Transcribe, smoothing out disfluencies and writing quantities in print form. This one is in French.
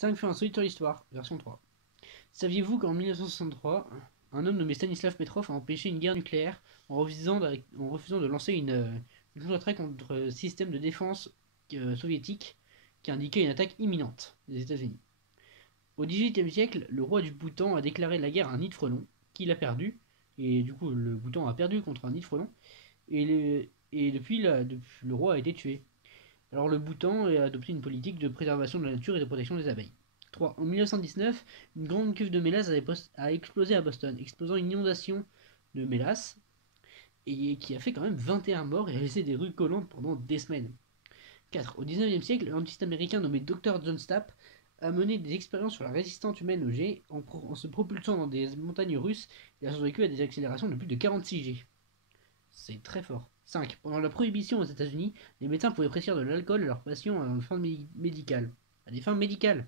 5 faits insolites sur l'histoire, version 3. Saviez-vous qu'en 1963, un homme nommé Stanislav Petrov a empêché une guerre nucléaire en refusant de lancer une contre-attaque contre le système de défense soviétique qui indiquait une attaque imminente des États-Unis. Au XVIIIe siècle, le roi du Bhoutan a déclaré la guerre à un nid de frelons, qu'il a perdu, et du coup le Bhoutan a perdu contre un nid de frelons, et depuis, le roi a été tué. Alors le Bhoutan a adopté une politique de préservation de la nature et de protection des abeilles. 3. En 1919, une grande cuve de mélasse a explosé à Boston, explosant une inondation de mélasse et qui a fait quand même 21 morts et a laissé des rues collantes pendant des semaines. 4. Au 19e siècle, un scientiste américain nommé Dr. John Stapp a mené des expériences sur la résistance humaine au G en se propulsant dans des montagnes russes et a survécu à des accélérations de plus de 46 G. C'est très fort. 5. Pendant la prohibition aux États-Unis, les médecins pouvaient prescrire de l'alcool à leurs patients à des fins médicales.